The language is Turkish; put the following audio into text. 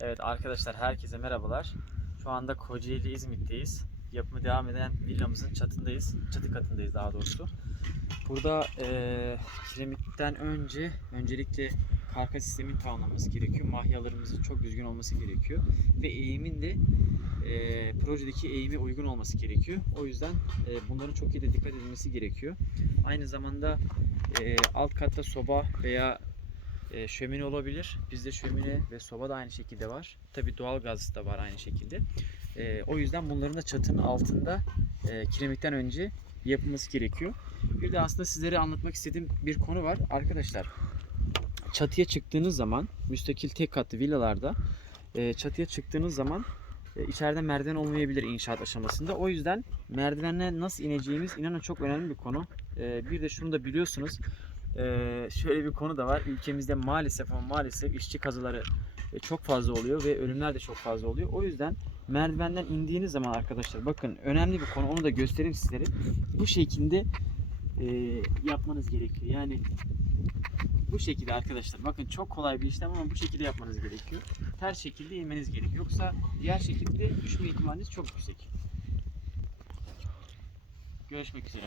Evet arkadaşlar herkese merhabalar. Şu anda Kocaeli İzmit'teyiz. Yapımı devam eden villamızın çatındayız. Çatı katındayız daha doğrusu. Burada eee kiremitten önce öncelikle karka sistemin tamamlanması gerekiyor. Mahyalarımızın çok düzgün olması gerekiyor. Ve eğimin de eee, projedeki eğime uygun olması gerekiyor. O yüzden eee, bunların çok iyi de dikkat edilmesi gerekiyor. Aynı zamanda eee, alt katta soba veya e, şömine olabilir. Bizde şömine ve soba da aynı şekilde var. Tabi doğal gaz da var aynı şekilde. E, o yüzden bunların da çatının altında e, kiremitten önce yapılması gerekiyor. Bir de aslında sizlere anlatmak istediğim bir konu var. Arkadaşlar çatıya çıktığınız zaman müstakil tek katlı villalarda e, çatıya çıktığınız zaman e, içeride merdiven olmayabilir inşaat aşamasında. O yüzden merdivenle nasıl ineceğimiz inanın çok önemli bir konu. E, bir de şunu da biliyorsunuz. Ee, şöyle bir konu da var. Ülkemizde maalesef ama maalesef işçi kazıları e, çok fazla oluyor ve ölümler de çok fazla oluyor. O yüzden merdivenden indiğiniz zaman arkadaşlar bakın önemli bir konu onu da göstereyim sizlere. Bu şekilde e, yapmanız gerekiyor. Yani bu şekilde arkadaşlar. Bakın çok kolay bir işlem ama bu şekilde yapmanız gerekiyor. Ters şekilde inmeniz gerekiyor. Yoksa diğer şekilde düşme ihtimaliniz çok yüksek. Görüşmek üzere.